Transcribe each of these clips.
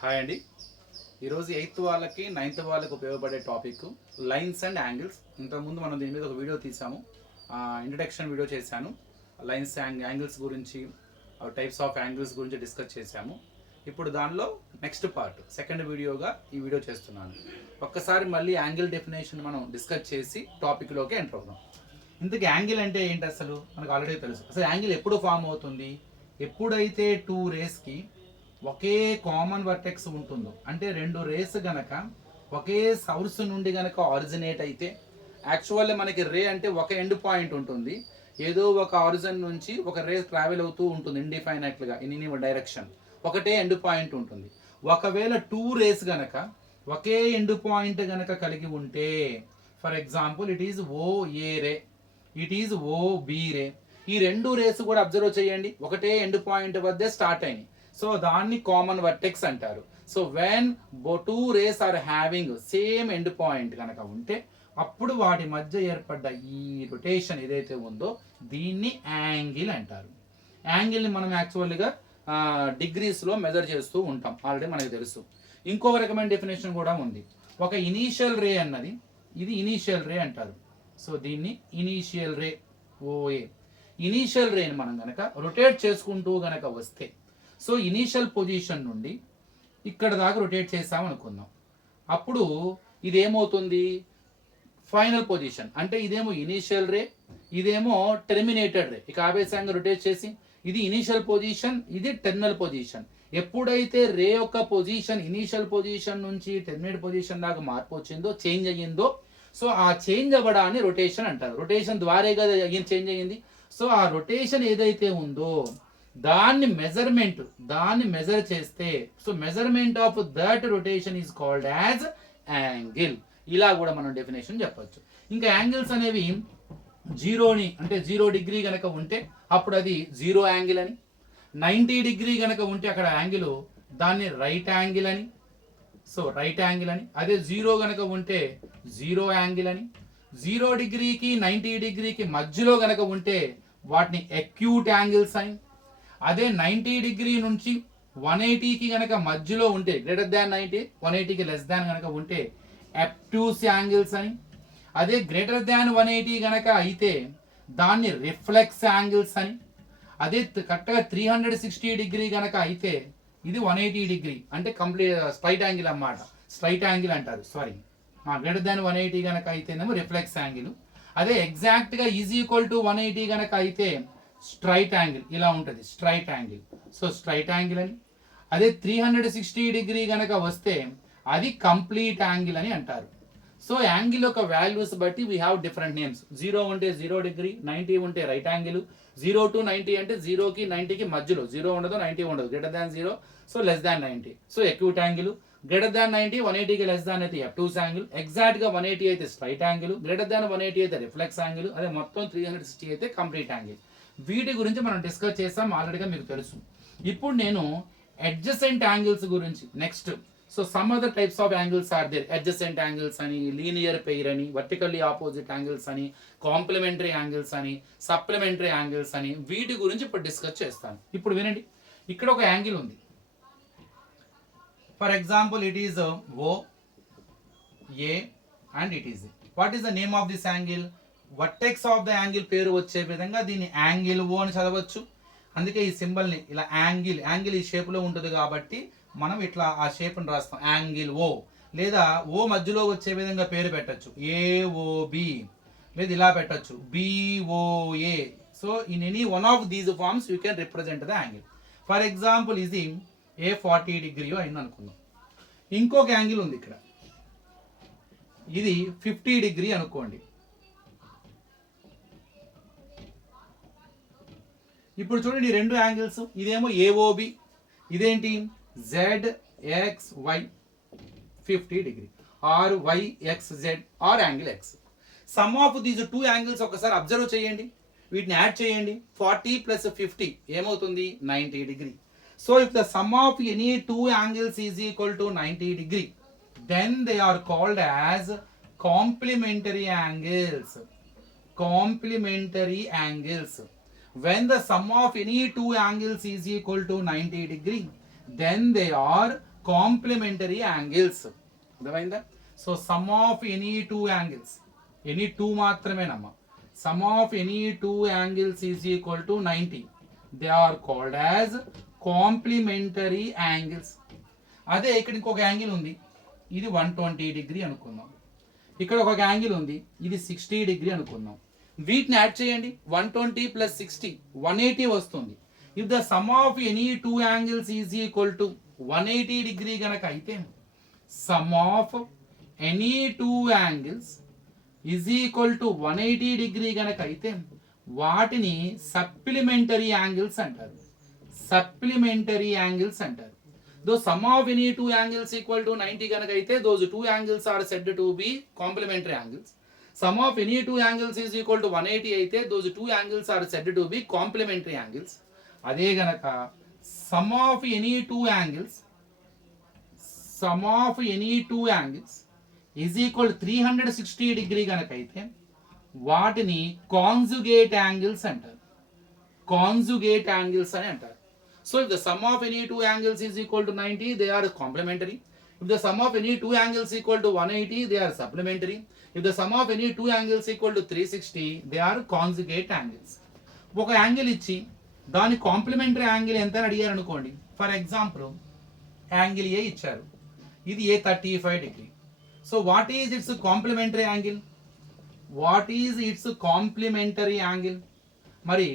Hi అండి. ఈరోజు 8th వాళ్ళకి 9th వాళ్ళకి ఉపయోగపడే టాపిక్ లైన్స్ అండ్ యాంగిల్స్. ఇంతకుముందు మనం దీని మీద ఒక వీడియో తీసాము, ఇంట్రడక్షన్ వీడియో చేశాను. లైన్స్ అండ్ యాంగిల్స్ గురించి, టైప్స్ ఆఫ్ యాంగిల్స్ గురించి డిస్కస్ చేశాము. ఇప్పుడు దానిలో నెక్స్ట్ పార్ట్ సెకండ్ వీడియోగా ఈ వీడియో చేస్తున్నాను. ఒక్కసారి మళ్ళీ యాంగిల్ డెఫినేషన్ మనం డిస్కస్ చేసి టాపిక్లోకి ఎంటర్ అవుదాం. ఇంతకీ యాంగిల్ అంటే ఏంటి అసలు మనకు ఆల్రెడీ తెలుసు. అసలు యాంగిల్ ఎప్పుడు ఫామ్ అవుతుంది? ఎప్పుడైతే టూ రేస్కి ఒకే కామన్ వర్టెక్స్ ఉంటుందో, అంటే రెండు రేస్ గనక ఒకే సోర్స్ నుండి గనక ఆరిజినేట్ అయితే, యాక్చువల్లీ మనకి రే అంటే ఒక ఎండ్ పాయింట్ ఉంటుంది, ఏదో ఒక ఆరిజిన్ నుంచి ఒక రే ట్రావెల్ అవుతూ ఉంటుంది ఇండిఫైనెట్గా ఇన్ ఎనీ డైరెక్షన్, ఒకటే ఎండ్ పాయింట్ ఉంటుంది. ఒకవేళ టూ రేస్ గనక ఒకే ఎండ్ పాయింట్ గనక కలిగి ఉంటే, for example it is O A ray, it is O B ray, ఈ రెండు రేస్ కూడా అబ్జర్వ్ చేయండి, ఒకటే ఎండ్ పాయింట్ వద్దే స్టార్ట్ అయినాయి. సో దాన్ని కామన్ వర్టెక్స్ అంటారు. So when two rays are having same end point కనుక ఉంటే, అప్పుడు వాటి మధ్య ఏర్పడ్డ ఈ రొటేషన్ ఏదైతే ఉందో దీన్ని యాంగిల్ అంటారు. యాంగిల్ని మనం యాక్చువల్గా డిగ్రీస్లో మెజర్ చేస్తూ ఉంటాం, ఆల్రెడీ మనకు తెలుసు. ఇంకొక రకమైన డెఫినేషన్ కూడా ఉంది. ఒక ఇనీషియల్ రే అన్నది, ఇది ఇనీషియల్ రే అంటారు. సో దీన్ని ఇనీషియల్ రే ఓఏ. ఇనీషియల్ రేని మనం గనక రొటేట్ చేసుకుంటూ గనక వస్తే, సో ఇనీషియల్ పొజిషన్ నుండి ఇక్కడ దాకా రొటేట్ చేసాం అనుకుందాం, అప్పుడు ఇదేమవుతుంది ఫైనల్ పొజిషన్. అంటే ఇదేమో ఇనీషియల్ రే, ఇదేమో టెర్మినేటెడ్ రే. ఇక ఆవేశంగా రొటేట్ చేసి ఇది ఇనీషియల్ పొజిషన్, ఇది టెర్మినల్ పొజిషన్. ఎప్పుడైతే రే యొక్క పొజిషన్ ఇనీషియల్ పొజిషన్ నుంచి టెర్మినేట్ పొజిషన్ దాకా మార్పు వచ్చిందో, చేంజ్ అయ్యిందో, సో ఆ చేంజ్ అవ్వడాన్ని రొటేషన్ అంటారు. రొటేషన్ ద్వారే కదా చేంజ్ అయ్యింది. సో ఆ రొటేషన్ ఏదైతే ఉందో దాన్ని మెజర్ చేస్తే, so measurement of that rotation is called as angle. ఇలా కూడా మనం డెఫినేషన్ చెప్పొచ్చు. ఇంకా యాంగిల్స్ అనేవి జీరోని, అంటే 0 డిగ్రీ కనుక ఉంటే అప్పుడు అది జీరో యాంగిల్ అని, 90 డిగ్రీ కనుక ఉంటే అక్కడ యాంగిల్ దాన్ని రైట్ యాంగిల్ అని, సో రైట్ యాంగిల్ అని. అదే 0 కనుక ఉంటే జీరో యాంగిల్ అని. 0 డిగ్రీకి 90 డిగ్రీకి మధ్యలో కనుక ఉంటే వాటిని అక్యూట్ యాంగిల్స్ అని. అదే 90 డిగ్రీ నుంచి 180కి కనుక మధ్యలో ఉంటే, గ్రేటర్ దాన్ 90, 180కి లెస్ దాన్ కనుక ఉంటే అబ్ట్యూస్ యాంగిల్స్ అని. అదే గ్రేటర్ దాన్ 180 కనుక అయితే దాన్ని రిఫ్లెక్స్ యాంగిల్స్ అని. అదే కరెక్ట్గా 360 డిగ్రీ కనుక అయితే ఇది 180 డిగ్రీ, అంటే కంప్లీట్ స్ట్రైట్ యాంగిల్ అన్నమాట, స్ట్రైట్ యాంగిల్ అంటారు. సారీ, గ్రేటర్ దాన్ 180 కనుక అయితేనేమో రిఫ్లెక్స్ యాంగిల్. అదే ఎగ్జాక్ట్గా ఈజ్ ఈక్వల్ టు 180 కనుక అయితే స్ట్రైట్ యాంగిల్, ఇలా ఉంటుంది straight angle. So straight angle అని. అదే 360 డిగ్రీ కనుక వస్తే అది కంప్లీట్ యాంగిల్ అని అంటారు. సో యాంగిల్ యొక్క వాల్యూస్ బట్టి వీ హ్యావ్ డిఫరెంట్ నేమ్స్. 0 ఉంటే 0 డిగ్రీ, 90 ఉంటే రైట్ యాంగిల్, 0 to 90 అంటే 0కి 90కి మధ్యలో, 0 ఉండదు 90 ఉండదు, greater than 0, so less than 90, so acute angle. Greater than 90, 180కి లెస్ దాన్ అయితే అబ్ట్యూస్ యాంగిల్. ఎగ్జాక్ట్గా 180 అయితే స్ట్రైట్ యాంగిల్, గ్రేటర్ దాన్ 180 అయితే రిఫ్లెక్స్ యాంగిల్, అదే మొత్తం 360 అయితే కంప్లీట్ యాంగిల్. వీటి గురించి మనం డిస్కస్ చేసాం, ఆల్రెడీగా మీకు తెలుసు. ఇప్పుడు నేను అడ్జసెంట్ యాంగిల్స్ గురించి next. So some other types of angles are there. Adjacent angles అని, లీనియర్ పెయిర్ అని, వర్టికల్లీ ఆపోజిట్ యాంగిల్స్ అని, కాంప్లిమెంటరీ యాంగిల్స్ అని, సప్లిమెంటరీ యాంగిల్స్ అని, వీటి గురించి ఇప్పుడు డిస్కస్ చేస్తాను. ఇప్పుడు వినండి, ఇక్కడ ఒక యాంగిల్ ఉంది. For example it is O A and it is. What is the name of this angle? Vertex of the angle పేరు వచ్చే విధంగా దీన్ని యాంగిల్ ఓ అని చదవచ్చు. అందుకే ఈ సింబల్ని ఇలా యాంగిల్ ఈ షేప్లో ఉంటుంది కాబట్టి మనం ఇట్లా ఆ షేప్ని రాస్తాం యాంగిల్ ఓ. లేదా ఓ మధ్యలో వచ్చే విధంగా పేరు పెట్టచ్చు, ఏఓబి, లేదా ఇలా పెట్టచ్చు BOA. So in any one of these forms you can represent the angle. For example ఇది ఏ 40 డిగ్రీ అయింది అనుకుందాం. ఇంకొక యాంగిల్ ఉంది ఇక్కడ, ఇది 50 డిగ్రీ అనుకోండి. ఇప్పుడు చూడండి రెండు యాంగిల్స్, ఇదేమో ఏఓబి, ఇదేంటి ZXY 50 degree, or YXZ or angle X. Sum of these two angles ఒకసారి అబ్జర్వ్ చేయండి, వీటిని యాడ్ చేయండి. 40 + 50 ఏమవుతుంది? 90 degree. So if the sum of any two angles is equal to 90 degree, then they are called as complementary angles. Complementary angles. When the sum of any two angles is equal to 90 degree, then they are complementary angles. అర్థమైందా? So sum of any two angles, any two మాత్రమేనమ్మా, sum of any two angles is equal to 90. They are called as complementary angles. అదే ఇక్కడ ఇంకొక angle ఉంది, ఇది 120 degree అనుకుందాం. ఇక్కడ ఒక యాంగిల్ ఉంది, ఇది 60 డిగ్రీ అనుకుందాం. వీటిని యాడ్ చేయండి, 120 ప్లస్ 60 180 వస్తుంది. If the sum of any two angles is equal to 180 degree గనక అయితే sum of any two angles is equal to 180 degree గనక అయితే వాటిని సప్లిమెంటరీ యాంగిల్స్ అంటారు. సప్లిమెంటరీ యాంగిల్స్ అంటారు. Though sum of any two angles equal to 90 గనక అయితే those two angles are said to be complementary angles. Sum of any two angles is equal to 180 అయితే those two angles are said to be complementary angles. అదే గనక sum of any two angles, sum of any two angles is equal 360 degree గనక అయితే వాటిని conjugate angles అంటారు. Conjugate angles అని అంటారు. So if the sum of any two angles is equal to 90, they are complementary. If the sum of any two angles equal to 180, they are supplementary. If the sum of any two angles equal to 360, they are conjugate angles. ఒక angle ఇచ్చి దాని complementary angle ఎంత అని అడిగారు అనుకోండి. For example angle A ఇచ్చారు, ఇది A 35 degree. So what is its complementary angle? What is its complementary angle? మరి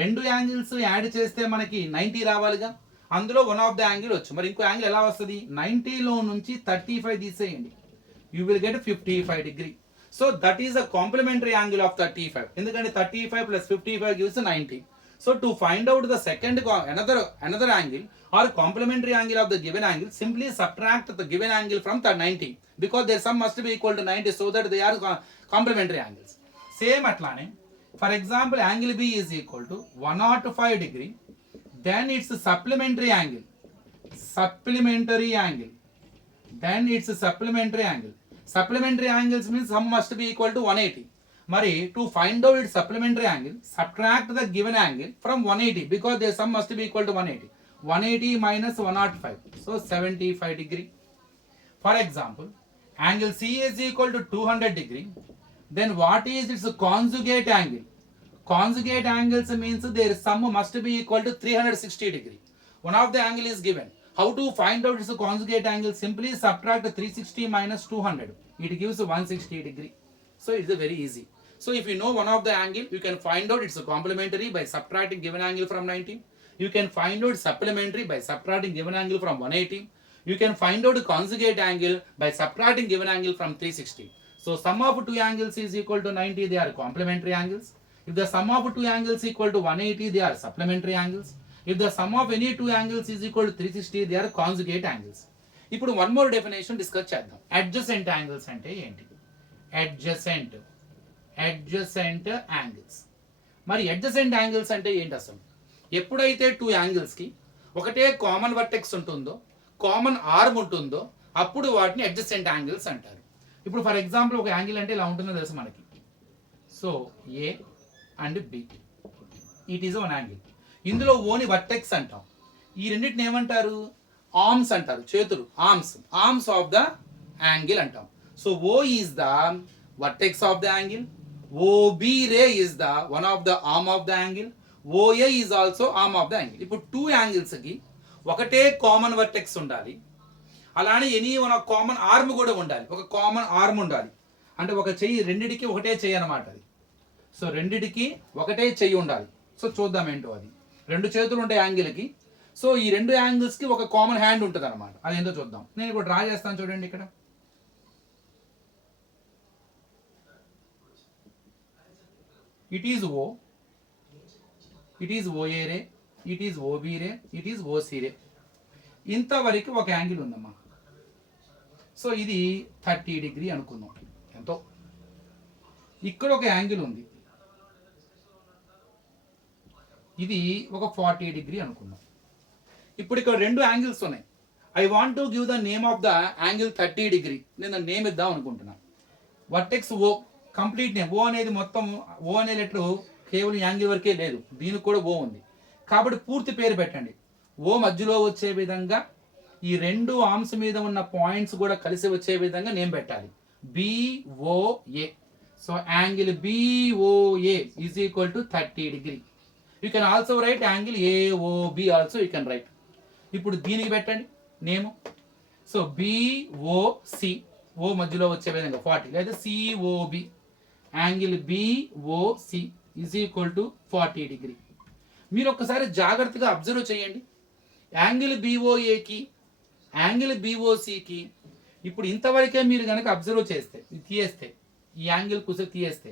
రెండు యాంగిల్స్ యాడ్ చేస్తే మనకి 90 రావాలిగా. అందులో వన్ ఆఫ్ ద యాంగిల్ వచ్చు, మరి ఇంకో యాంగిల్ ఎలా వస్తుంది? 90లో నుంచి 35 తీసేయండి, you will get 55 degree. So that is a complementary angle of 35. ఎందుకంటే 35 plus 55 gives 90. So to find out the second another angle or complementary angle of the given angle, simply subtract the given angle from the 90 because their sum must be equal to 90 so that they are complementary angles. Same అట్లానే for example angle B is equal to 105 degree, then it's a supplementary angle, supplementary angle, then it's a supplementary angle. Supplementary angles means sum must be equal to 180. Mari to find out its supplementary angle, subtract the given angle from 180 because their sum must be equal to 180. 180 minus 105, so 75 degree. For example angle C is equal to 200 degree, then what is its conjugate angle? Conjugate angles means their sum must be equal to 360 degree. One of the angle is given. How to find out its conjugate angle? Simply subtract 360 minus 200. It gives 160 degree. So it's very easy. So if you know one of the angle, you can find out its complementary by subtracting given angle from 90. You can find out supplementary by subtracting given angle from 180. You can find out conjugate angle by subtracting given angle from 360. So sum of two angles is equal to 90, they are complementary angles. If the sum of two angles equal to 180, they are supplementary angles. If the sum of any two angles is equal to 360, they are conjugate angles. ఇప్పుడు one more definition discuss చేద్దాం. Adjacent angles అంటే ఏంటి? Adjacent angles. మరి adjacent angles అంటే ఏంటి అసలు? ఎప్పుడైతే two యాంగిల్స్కి ఒకటే కామన్ వర్టెక్స్ ఉంటుందో, కామన్ ఆర్మ్ ఉంటుందో, అప్పుడు వాటిని అడ్జసెంట్ యాంగిల్స్ అంటారు. ఇప్పుడు ఫర్ ఎగ్జాంపుల్ ఒక యాంగిల్ అంటే ఇలా ఉంటుందో తెలుసు మనకి. So A and B, it is one angle. ఇందులో ఓని వర్టెక్స్ అంటాం. ఈ రెండింటిని ఏమంటారు? ఆర్మ్స్ అంటారు, చేతులు, ఆర్మ్స్ ఆఫ్ ద యాంగిల్ అంటాం. So O is the vertex of the angle, OB ray is the one of the arm of the angle, OA is also arm of the angle. ఇప్పుడు two యాంగిల్స్కి ఒకటే common vertex ఉండాలి, అలానే any one common arm కూడా ఉండాలి. ఒక common arm ఉండాలి అంటే ఒక చెయ్యి, రెండిటికి ఒకటే చెయ్యి అనమాట అది. సో రెండిటికి ఒకటే చెయ్యి ఉండాలి. సో చూద్దాం ఏంటో అది. రెండు చేతులు ఉంటాయి యాంగిల్కి. సో ఈ రెండు యాంగిల్స్కి ఒక కామన్ హ్యాండ్ ఉంటుంది అనమాట. అది ఏంటో చూద్దాం. నేను ఇప్పుడు డ్రా చేస్తాను చూడండి. ఇక్కడ it is O, it is OA ray, it is OB ray, it is OC ray. ఇంతవరకు ఒక యాంగిల్ ఉందమ్మా. సో ఇది 30 డిగ్రీ అనుకుందాం. ఎంతో ఇక్కడ ఒక యాంగిల్ ఉంది, ఇది ఒక 40 డిగ్రీ అనుకుందాం. ఇప్పుడు ఇక్కడ రెండు యాంగిల్స్ ఉన్నాయి. I want to give the name of the angle 30 degree. నేను దాని నేమ్ ఇద్దాం అనుకుంటున్నాను. వర్టెక్స్ ఓ, కంప్లీట్ నేమ్. ఓ అనేది మొత్తం, ఓ అనే లెటర్ కేవలం యాంగిల్ వరకే లేదు, దీనికి కూడా ఓ ఉంది కాబట్టి పూర్తి పేరు పెట్టండి. ఓ మధ్యలో వచ్చే విధంగా ఈ రెండు ఆర్మ్స్ మీద ఉన్న పాయింట్స్ కూడా కలిసి వచ్చే విధంగా నేమ్ పెట్టాలి. BOA. So angle BOA is equal to 30 degree. You can also right angle AOB also you can write. ఇప్పుడు దీనికి పెట్టండి నేమ్. సో BOC, ఓ మధ్యలో వచ్చే విధంగా 40, లేదా COB, angle BOC is equal to 40 degree. మీరు ఒక్కసారి జాగ్రత్తగా అబ్జర్వ్ చేయండి. యాంగిల్ BOAకి యాంగిల్ BOCకి ఇప్పుడు ఇంతవరకే మీరు కనుక అబ్జర్వ్ చేస్తే, తీయేస్తే, ఈ యాంగిల్ కుస తీయేస్తే,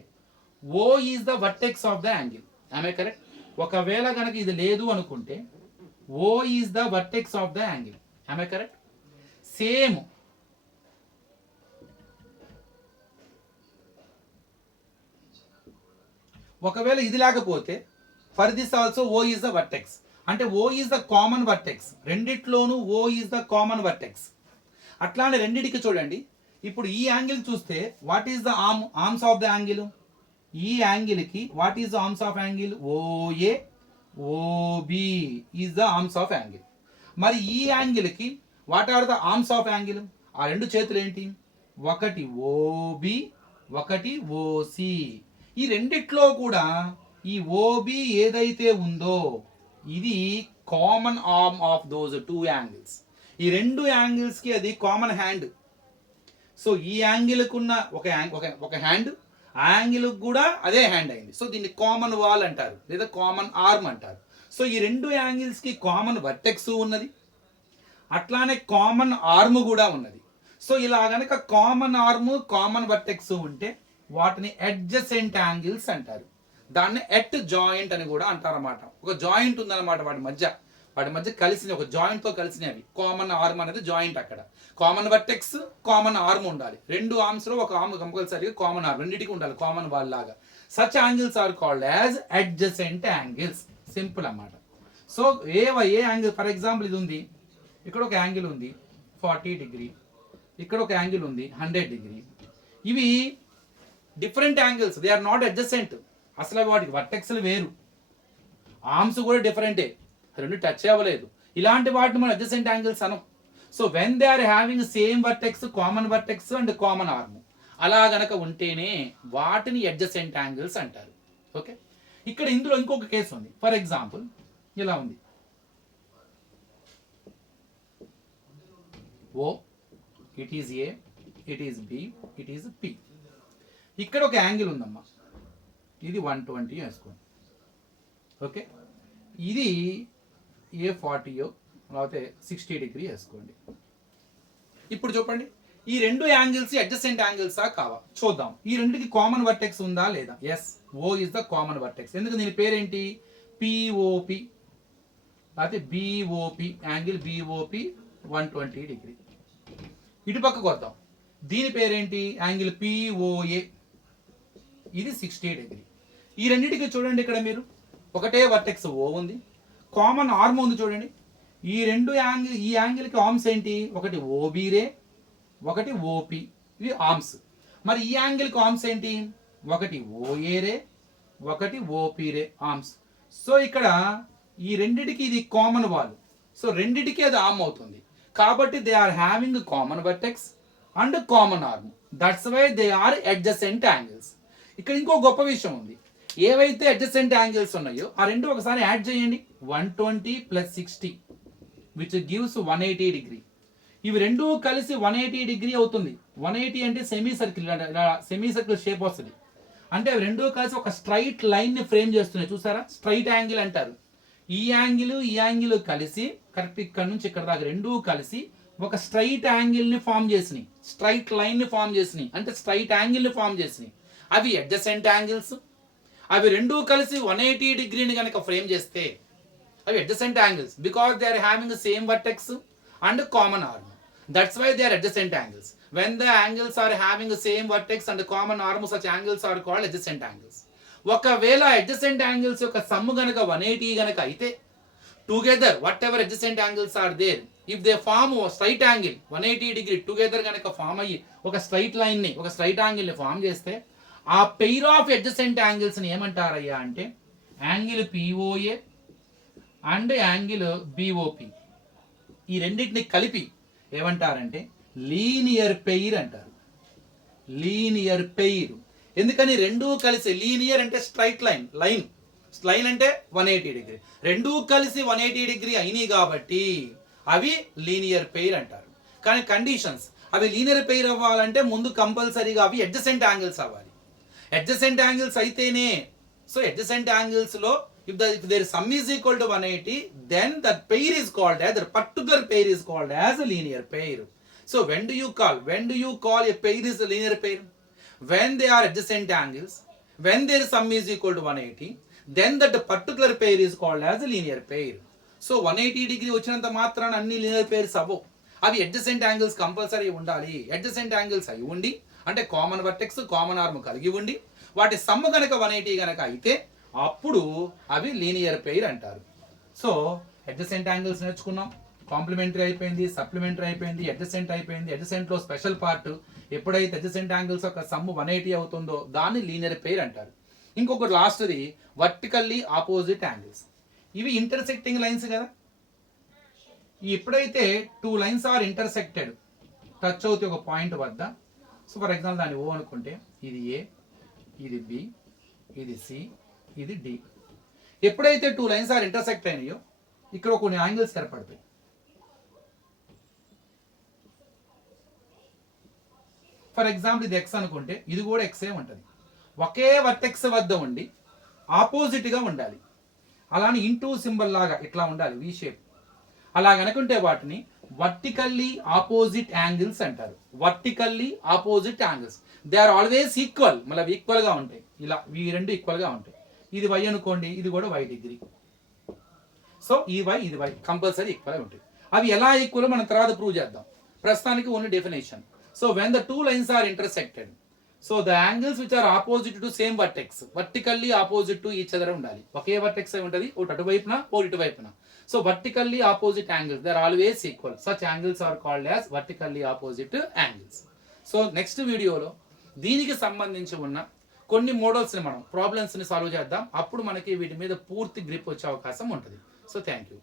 O is the vertex of the angle. Am I correct? ఒకవేళ కనుక ఇది లేదు అనుకుంటే O is the vertex of the angle. Am I correct? Same ఒకవేళ ఇది లేకపోతే for this also O is the vertex. అంటే O is the common vertex. రెండిట్లోనూ O is the common vertex. అట్లానే రెండిటికి చూడండి. ఇప్పుడు ఈ యాంగిల్ చూస్తే what is the arms of the angle? ఈ యాంగిల్కి what is the arms of angle? OA OB is the arms of angle. మరి ఈ యాంగిల్కి what are the arms of angle? ఆ రెండు చేతులు ఏంటి? ఒకటి OB, ఒకటి OC. ఈ రెండిట్లో కూడా ఈ OB ఏదైతే ఉందో ఇది common arm of those two angles. ఈ రెండు యాంగిల్స్కి అది కామన్ హ్యాండ్. సో ఈ యాంగిల్కి ఉన్న ఒక హ్యాండ్, ఆ యాంగిల్కి కూడా అదే హ్యాండ్ అయింది. సో దీన్ని కామన్ వాల్ అంటారు, లేదా కామన్ ఆర్మ్ అంటారు. సో ఈ రెండు యాంగిల్స్కి కామన్ వర్టెక్స్ ఉన్నది, అట్లానే కామన్ ఆర్మ్ కూడా ఉన్నది. సో ఇలా గనక కామన్ ఆర్మ్, కామన్ వర్టెక్స్ ఉంటే వాటిని అడ్జసెంట్ యాంగిల్స్ అంటారు. దాన్ని ఎట్ జాయింట్ అని కూడా అంటారన్నమాట. ఒక జాయింట్ ఉందన్నమాట వాటి మధ్య కలిసిన, ఒక జాయింట్తో కలిసినవి. కామన్ ఆర్మ్ అనేది జాయింట్. అక్కడ కామన్ వర్టెక్స్, కామన్ ఆర్మ్ ఉండాలి. రెండు ఆర్మ్స్లో ఒక ఆర్మ్ కంపల్సరీగా కామన్ ఆర్మ్, రెండింటికి ఉండాలి కామన్ వాల్ లాగా. Such angles are called as adjacent angles. Simple అన్నమాట. So a angle, for example ఇది ఉంది, ఇక్కడ ఒక యాంగిల్ ఉంది 40 డిగ్రీ, ఇక్కడ ఒక యాంగిల్ ఉంది 100 డిగ్రీ. ఇవి different angles, they are not adjacent. అసలు వాటికి వర్టెక్స్లు వేరు, ఆర్మ్స్ కూడా డిఫరెంటే, రెండు టచ్ అవ్వలేదు. ఇలాంటి వాటిని మనం అడ్జసెంట్ యాంగిల్స్ అనం. So when they are having same vertex, common vertex and common arm, అలా గనక ఉంటేనే వాటిని అడ్జసెంట్ యాంగిల్స్ అంటారు. ఓకే, ఇక్కడ ఇందులో ఇంకొక కేసు ఉంది. ఫర్ ఎగ్జాంపుల్ ఇలా ఉంది, O, it is A, it is B, it is P. ఇక్కడ ఒక యాంగిల్ ఉందమ్మా, ఇది 120 వేసుకోండి. ఓకే, ఇది A40 లేకపోతే 60 డిగ్రీ వేసుకోండి. ఇప్పుడు చెప్పండి, ఈ రెండు యాంగిల్స్ అడ్జసెంట్ యాంగిల్సా కావా చూద్దాం. ఈ రెండుకి కామన్ వర్టెక్స్ ఉందా లేదా? Yes, O is the common vertex. ఎందుకు? దీని పేరేంటి? POP లేకపోతే BOP, యాంగిల్ BOP 120 డిగ్రీ. ఇటు పక్కకు వద్దాం, దీని పేరేంటి? యాంగిల్ POA, ఇది 60 డిగ్రీ. ఈ రెండింటికి చూడండి, ఇక్కడ మీరు ఒకటే వర్టెక్స్ O ఉంది, కామన్ ఆర్మ్ ఉంది. చూడండి, ఈ రెండు యాంగిల్, ఈ యాంగిల్కి ఆర్మ్స్ ఏంటి? ఒకటి OB రే, ఒకటి OP, ఇవి ఆర్మ్స్. మరి ఈ యాంగిల్కి ఆర్మ్స్ ఏంటి? ఒకటి OA రే, ఒకటి OP రే ఆర్మ్స్. సో ఇక్కడ ఈ రెండిటికి ఇది కామన్ వాల్, సో రెండిటికి అది ఆర్మ్ అవుతుంది. కాబట్టి they are having common vertex and common arm. That's why they are adjacent angles. ఇక్కడ ఇంకో గొప్ప విషయం ఉంది. ఏవైతే అడ్జసెంట్ యాంగిల్స్ ఉన్నాయో ఆ రెండు ఒకసారి యాడ్ చేయండి. 120 + 60 విచ్ గివ్స్ 180 డిగ్రీ. ఇవి రెండు కలిసి 180 డిగ్రీ అవుతుంది. 180 అంటే సెమీ సర్కిల్ షేప్ వస్తుంది. అంటే అవి రెండు కలిసి ఒక స్ట్రైట్ లైన్ని ఫ్రేమ్ చేస్తున్నాయి. చూసారా? స్ట్రైట్ యాంగిల్ అంటారు. ఈ యాంగిల్ కలిసి కరెక్ట్ ఇక్కడ నుంచి ఇక్కడ దాకా రెండు కలిసి ఒక స్ట్రైట్ యాంగిల్ని ఫామ్ చేసినాయి, స్ట్రైట్ లైన్ని ఫామ్ చేసినాయి, అంటే స్ట్రైట్ యాంగిల్ని ఫామ్ చేసినాయి. అవి అడ్జసెంట్ యాంగిల్స్. అవి రెండు కలిసి 180 డిగ్రీని కనుక ఫ్రేమ్ చేస్తే అవి adjacent angles, because they are having same vertex and common arm. That's why they are adjacent angles. When the angles are having same vertex and common arm, such angles are called adjacent angles. ఒకవేళ adjacent angles యొక్క sum గనక 180 గనక అయితే, together whatever adjacent angles are there, if they form straight angle 180 degree together గనక form అయ్యి ఒక straight లైన్ని, ఒక స్ట్రైట్ యాంగిల్ని ఫామ్ చేస్తే, ఆ పెయిర్ ఆఫ్ అడ్జసెంట్ యాంగిల్స్ని ఏమంటారయ్యా అంటే angle POA and angle BOP. ఈ రెండింటిని కలిపి ఏమంటారంటే లీనియర్ పెయిర్ అంటారు. Linear pair. ఎందుకని రెండూ కలిసి, లీనియర్ అంటే స్ట్రైట్ లైన్, లైన్ అంటే 180 డిగ్రీ, రెండూ కలిసి 180 డిగ్రీ అయినాయి కాబట్టి అవి లీనియర్ పెయిర్ అంటారు. కానీ కండిషన్స్, అవి లీనియర్ పెయిర్ అవ్వాలంటే ముందు కంపల్సరీగా అవి అడ్జసెంట్ యాంగిల్స్ అవ్వాలి. అడ్జసెంట్ యాంగిల్స్ అయితేనే, సో అడ్జసెంట్ యాంగిల్స్ లో if their sum is equal to 180, then that pair is called as, that particular pair is called as a linear pair. So when do you call a pair is a linear pair? When they are adjacent angles, when their sum is equal to 180, then that particular pair is called as a linear pair. So 180 degree వచ్చినంత మాత్రాన అన్ని linear pairs అవ్వవు. అవి adjacent angles compulsory ఉండాలి. Adjacent angles అయి ఉండి, అంటే common vertex common arm కలిగి ఉండి, వాటి సమ్ గనక 180 గనక అయితే అప్పుడు అవి లీనియర్ పెయిర్ అంటారు. సో అడ్జసెంట్ యాంగిల్స్ నేర్చుకున్నాం, కాంప్లిమెంటరీ అయిపోయింది, సప్లిమెంటరీ అయిపోయింది, అడ్జసెంట్ అయిపోయింది. అడ్జసెంట్ లో స్పెషల్ పార్ట్, ఎప్పుడైతే అడ్జసెంట్ యాంగిల్స్ యొక్క సమ్ 180 అవుతుందో దాన్ని లీనియర్ పెయిర్ అంటారు. ఇంకొకటి లాస్ట్ది వర్టికల్లీ ఆపోజిట్ యాంగిల్స్. ఇవి ఇంటర్సెక్టింగ్ లైన్స్ కదా. ఎప్పుడైతే 2 లైన్స్ ఆర్ ఇంటర్సెక్టెడ్, టచ్ అవుతాయి ఒక పాయింట్ వద్ద. సో ఫర్ ఎగ్జాంపుల్ దాన్ని ఓ అనుకుంటే, ఇది ఏ, ఇది బి, ఇది సి, ఇది డి. ఎప్పుడైతే 2 లైన్స్ ఆర్ ఇంటర్సెక్ట్ అయినాయో ఇక్కడ కొన్ని యాంగిల్స్ ఏర్పడతాయి. ఫర్ ఎగ్జాంపుల్ ఇది ఎక్స్ అనుకుంటే ఇది కూడా ఎక్సే ఉంటుంది. ఒకే వర్టెక్స్ వద్ద ఉండి ఆపోజిట్ గా ఉండాలి. అలానే ఇంటూ సింబల్ లాగా ఇట్లా ఉండాలి, వి షేప్. అలా కనుకుంటే వాటిని వర్టికల్లీ ఆపోజిట్ యాంగిల్స్ అంటారు. Vertically opposite angles, they are always equal. మళ్ళీ ఈక్వల్ గా ఉంటాయి. ఇలా ఈ రెండు ఈక్వల్ గా ఉంటాయి. ఇది వై అనుకోండి, ఇది కూడా వై డిగ్రీ. సో ఈ వై ఇది వై కంపల్సరీ ఈక్వల్ ఉంటాయి. అవి ఎలా ఈక్వల్ మనం తర్వాత ప్రూవ్ చేద్దాం. ప్రస్తుతానికి only definition. So when the 2 lines are intersected, so the angles which are opposite to same vertex, vertically opposite to each other ఉండాలి. ఒకే వర్టెక్స్ అయి ఉంటుంది, ఒకటి అటువైపున ఒకటి ఇటువైపున. So vertically opposite angles, they are always equal. Such angles are called as vertically opposite angles. So next వీడియోలో దీనికి సంబంధించి ఉన్న కొన్ని మోడల్స్ని మనం ప్రాబ్లమ్స్ని సాల్వ్ చేద్దాం. అప్పుడు మనకి వీటి మీద పూర్తి గ్రిప్ వచ్చే అవకాశం ఉంటుంది. So thank you.